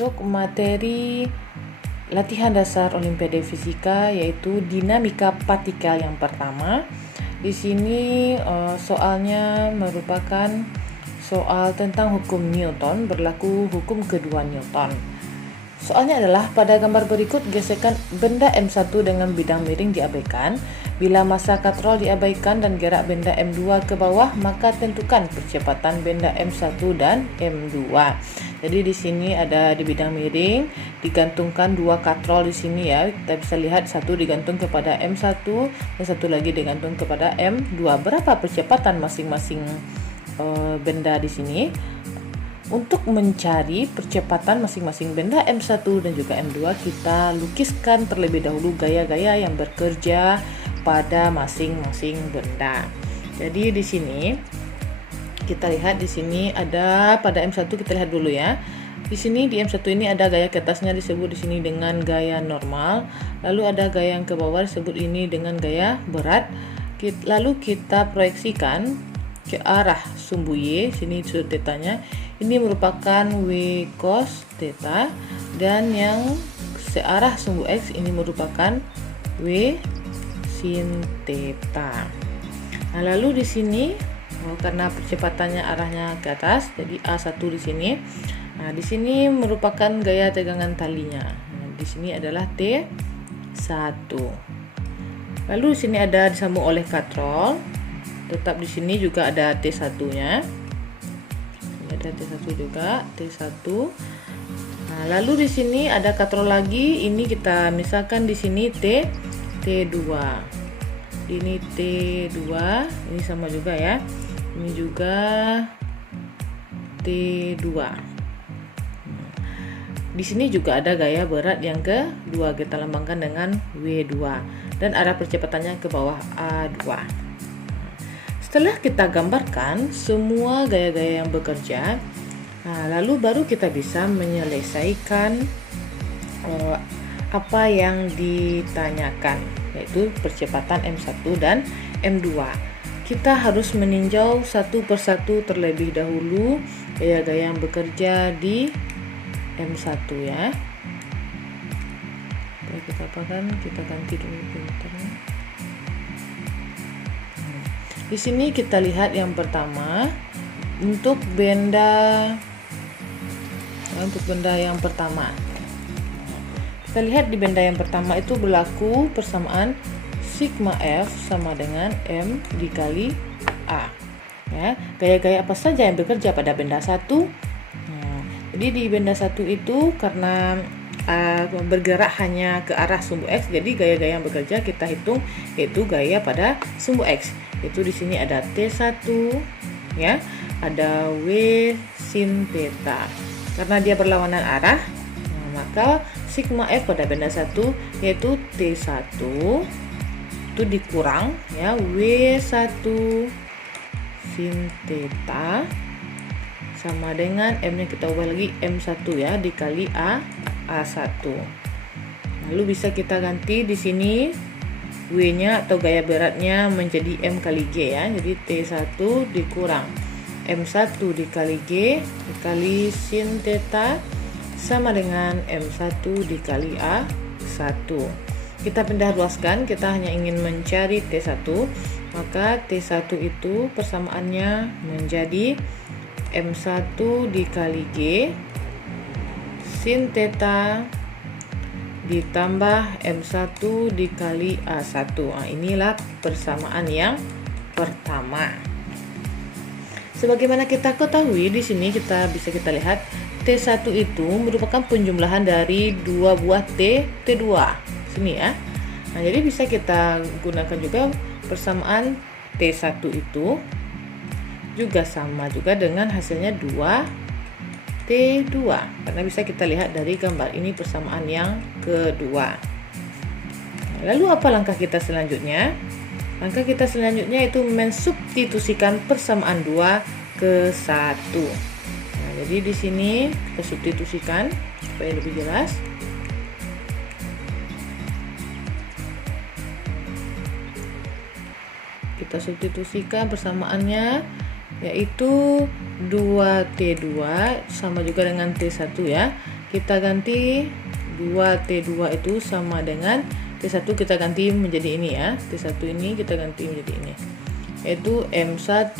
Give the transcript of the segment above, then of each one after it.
untuk materi latihan dasar Olimpiade Fisika, yaitu dinamika partikel yang pertama. Di sini soalnya merupakan soal tentang hukum Newton, berlaku hukum kedua Newton. Soalnya adalah pada gambar berikut gesekan benda M1 dengan bidang miring diabaikan. Bila massa katrol diabaikan dan gerak benda M2 ke bawah, maka tentukan percepatan benda M1 dan M2. Jadi di sini ada di bidang miring digantungkan dua katrol di sini ya. Kita bisa lihat satu digantung kepada M1 dan satu lagi digantung kepada M2. Berapa percepatan masing-masing benda di sini? Untuk mencari percepatan masing-masing benda M1 dan juga M2, kita lukiskan terlebih dahulu gaya-gaya yang bekerja pada masing-masing benda. Jadi di sini kita lihat, di sini ada pada M1, kita lihat dulu ya. Di sini di M1 ini ada gaya ke atasnya disebut di sini dengan gaya normal, lalu ada gaya yang ke bawah disebut ini dengan gaya berat. Lalu kita proyeksikan ke arah sumbu Y, sini sudut tetanya. Ini merupakan W cos theta, dan yang searah sumbu X ini merupakan W sin theta. Nah, lalu di sini karena percepatannya arahnya ke atas, jadi A1 di sini. Nah, di sini merupakan gaya tegangan talinya. Nah, di sini adalah T1. Lalu di sini ada disambung oleh katrol. Tetap di sini juga ada T1-nya. Ada T1 juga, T1. Nah, lalu di sini ada katrol lagi. Ini kita misalkan di sini T2. Ini T2, ini sama juga ya. Ini juga T2. Di sini juga ada gaya berat yang kedua, kita lambangkan dengan W2 dan arah percepatannya ke bawah A2. Setelah kita gambarkan semua gaya-gaya yang bekerja, lalu baru kita bisa menyelesaikan apa yang ditanyakan, yaitu percepatan M1 dan M2. Kita harus meninjau satu persatu terlebih dahulu gaya-gaya yang bekerja di M1 ya. Kita apakan? Kita ganti dulu printernya. Di sini kita lihat yang pertama untuk benda yang pertama. Kita lihat di benda yang pertama itu berlaku persamaan sigma F sama dengan M dikali A. Ya, gaya-gaya apa saja yang bekerja pada benda 1? Jadi di benda 1 itu karena bergerak hanya ke arah sumbu X, jadi gaya-gaya yang bekerja kita hitung yaitu gaya pada sumbu X. Itu di sini ada T1 ya, ada W sin theta. Karena dia berlawanan arah, maka sigma F pada benda 1 yaitu T1 itu dikurang ya W1 sin theta sama dengan M nya kita ubah lagi M1 ya dikali A1. Lalu bisa kita ganti di sini W-nya atau gaya beratnya menjadi M kali G ya. Jadi T1 dikurang M1 dikali G dikali sin theta sama dengan M1 dikali A1. Kita pindah luaskan, kita hanya ingin mencari T1, maka T1 itu persamaannya menjadi M1 dikali G sin theta ditambah M1 dikali A1. Nah, inilah persamaan yang pertama. Sebagaimana kita ketahui di sini bisa kita lihat T1 itu merupakan penjumlahan dari dua buah T2 sini ya. Nah, jadi bisa kita gunakan juga persamaan T1 itu juga sama juga dengan hasilnya 2T2, karena bisa kita lihat dari gambar ini persamaan yang kedua. Lalu apa langkah kita selanjutnya? Langkah kita selanjutnya itu mensubstitusikan persamaan 2 ke 1. Nah, jadi di sini kita substitusikan supaya lebih jelas. Kita substitusikan persamaannya, yaitu 2T2 sama juga dengan T1 ya. kita ganti 2T2 itu sama dengan T1 kita ganti menjadi ini ya. T1 ini kita ganti menjadi ini. Yaitu M1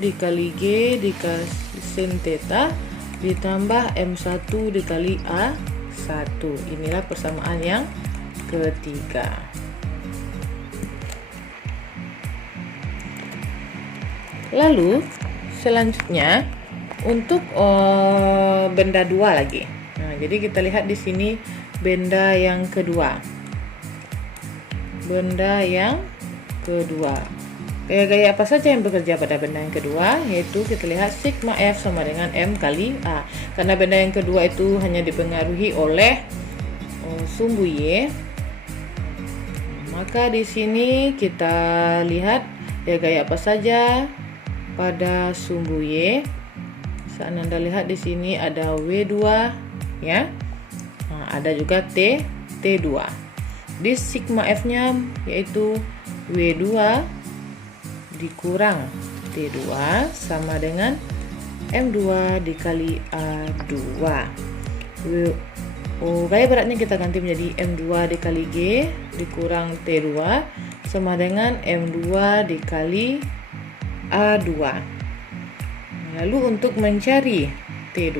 dikali G dikali sin theta ditambah M1 dikali A1. Inilah persamaan yang ketiga. Lalu selanjutnya untuk benda 2 lagi. Nah, jadi kita lihat di sini benda yang kedua. Benda yang kedua. Gaya-gaya apa saja yang bekerja pada benda yang kedua? Yaitu kita lihat sigma F sama dengan M kali A. Karena benda yang kedua itu hanya dipengaruhi oleh sumbu Y. Maka di sini kita lihat gaya-gaya apa saja pada sumbu Y. Saat Anda lihat di sini ada W2 ya. Nah, ada juga T2. Di sigma F-nya yaitu W2 dikurang T2 sama dengan M2 dikali A2. Gaya beratnya kita ganti menjadi M2 dikali G dikurang T2 sama dengan M2 dikali A2. Lalu untuk mencari T2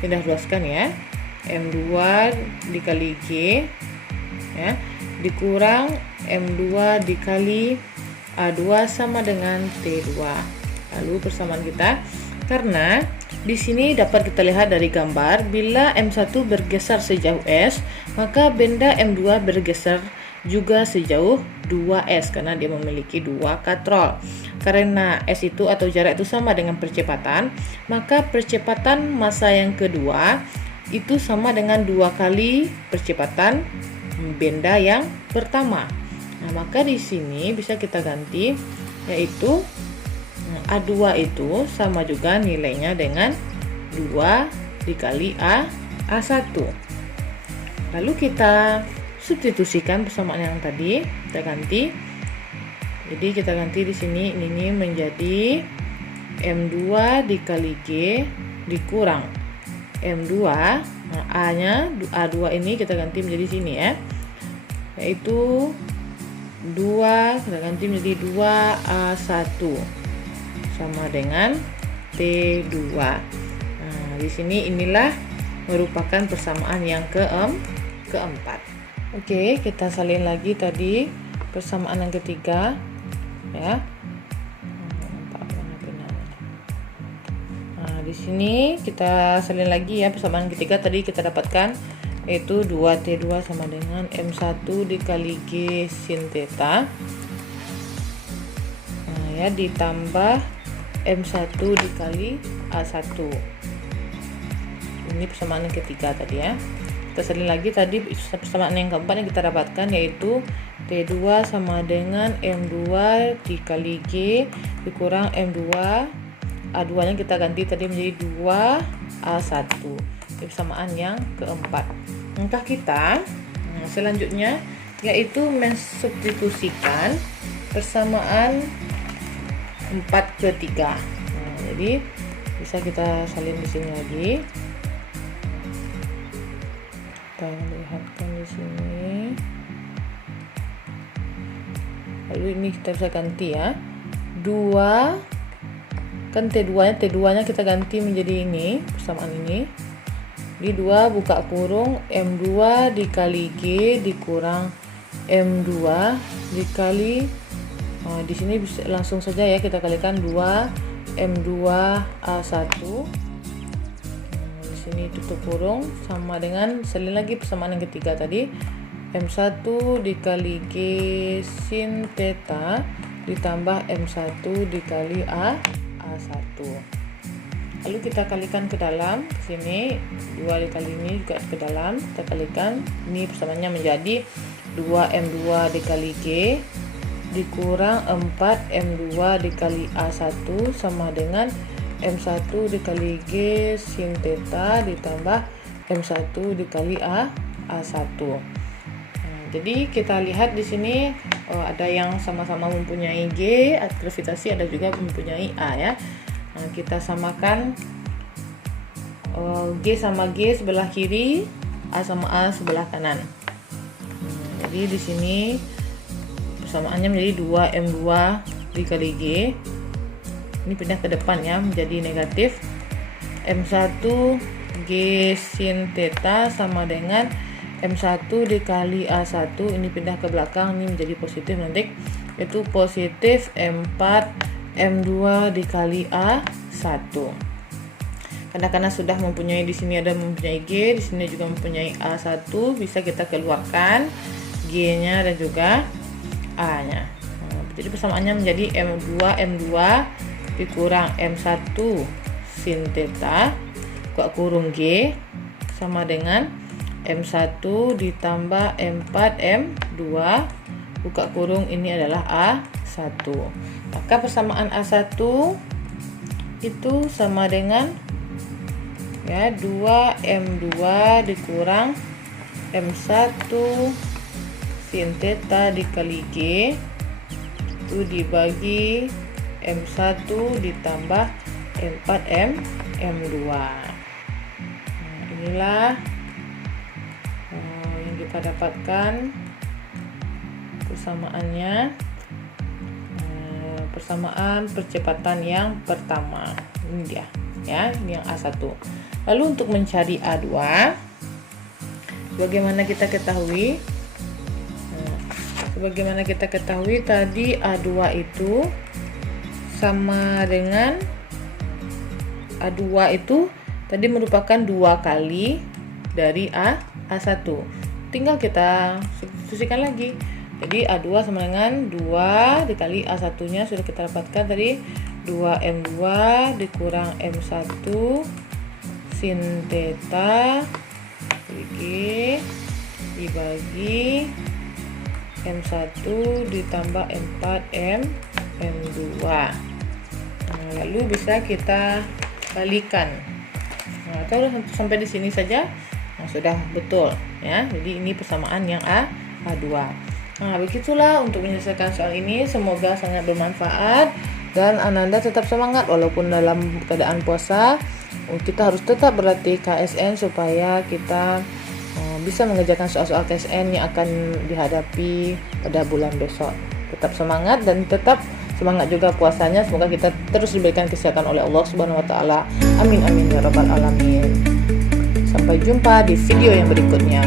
kita luaskan ya. M2 dikali G ya dikurang M2 dikali A2 sama dengan T2. Lalu persamaan kita, karena di sini dapat kita lihat dari gambar bila M1 bergeser sejauh S, maka benda M2 bergeser juga sejauh 2S karena dia memiliki 2 katrol. Karena S itu atau jarak itu sama dengan percepatan, maka percepatan massa yang kedua itu sama dengan 2 kali percepatan benda yang pertama. Nah, maka di sini bisa kita ganti yaitu A2 itu sama juga nilainya dengan 2 dikali A1. Lalu kita substitusikan persamaan yang tadi, kita ganti. Jadi kita ganti di sini ini menjadi M2 dikali G dikurang M2. Nah, A-nya A2 ini kita ganti menjadi sini ya. Yaitu 2 kita ganti menjadi 2A1 sama dengan T2. Nah, di sini inilah merupakan persamaan yang keempat. Oke, kita salin lagi tadi persamaan yang ketiga ya. Nah, di sini kita salin lagi ya persamaan ketiga tadi kita dapatkan yaitu 2T2 sama dengan M1 dikali G sin theta ya ditambah M1 dikali A1. Ini persamaan yang ketiga tadi ya. Kita salin lagi tadi persamaan yang keempat yang kita dapatkan yaitu T2 sama dengan M2 dikali G dikurang M2. A2 nya kita ganti tadi menjadi 2A1. Ini persamaan yang keempat. Langkah kita selanjutnya yaitu mensubstitusikan persamaan 4 ke 3. Nah, jadi bisa kita salin di sini lagi. Kita lihatkan di sini. Lalu ini kita bisa ganti ya. 2 kan T2-nya kita ganti menjadi ini, persamaan ini. Di 2 buka kurung M2 dikali G dikurang M2 dikali di sini bisa langsung saja ya kita kalikan 2 M2 A1. Di sini tutup kurung sama dengan salin lagi persamaan yang ketiga tadi M1 dikali G sin theta ditambah M1 dikali A1. Lalu kita kalikan ke dalam sini 2 dikali ini juga ke dalam kita kalikan ini persamaannya menjadi 2M2 dikali G dikurang 4M2 dikali A1 sama dengan M1 dikali G sin theta ditambah M1 dikali A1. Nah, jadi kita lihat di sini ada yang sama-sama mempunyai G gravitasi, ada juga mempunyai A ya. Nah, kita samakan G sama G sebelah kiri, A sama A sebelah kanan. Jadi di sini persamaannya menjadi 2M2 dikali G. Ini pindah ke depan ya, menjadi negatif. M1 G sin theta sama dengan M1 dikali A1. Ini pindah ke belakang, ini menjadi positif nanti. Itu positif M4 M2 dikali A1. Karena sudah mempunyai, di sini ada mempunyai G, di sini juga mempunyai A1, bisa kita keluarkan G-nya dan juga A-nya. Jadi persamaannya menjadi M2 dikurang M1 sin theta buka kurung G sama dengan M1 ditambah M4 M2 buka kurung, ini adalah A1. Maka persamaan A1 itu sama dengan 2M2 dikurang M1 sin theta dikali G itu dibagi M1 ditambah M4 M2. Inilah yang kita dapatkan persamaannya, persamaan percepatan yang pertama. Ini dia ya, ini yang A1. Lalu untuk mencari A2, bagaimana kita ketahui? Sebagaimana kita ketahui tadi A2 itu sama dengan A2 itu tadi merupakan 2 kali dari A1. Tinggal kita substitusikan lagi. Jadi A2 sama dengan 2 dikali A1-nya sudah kita dapatkan tadi 2M2 dikurang M1 sin theta dibagi M1 ditambah M4 M2. Lalu bisa kita balikan. Atau sampai di sini saja sudah betul ya. Jadi ini persamaan yang A2. Begitulah untuk menyelesaikan soal ini. Semoga sangat bermanfaat dan Ananda tetap semangat walaupun dalam keadaan puasa. Kita harus tetap berlatih KSN supaya kita bisa mengerjakan soal-soal KSN yang akan dihadapi pada bulan besok. Tetap semangat dan tetap semangat juga puasanya. Semoga kita terus diberikan kesehatan oleh Allah Subhanahu wa taala. Amin amin ya rabbal alamin. Sampai jumpa di video yang berikutnya.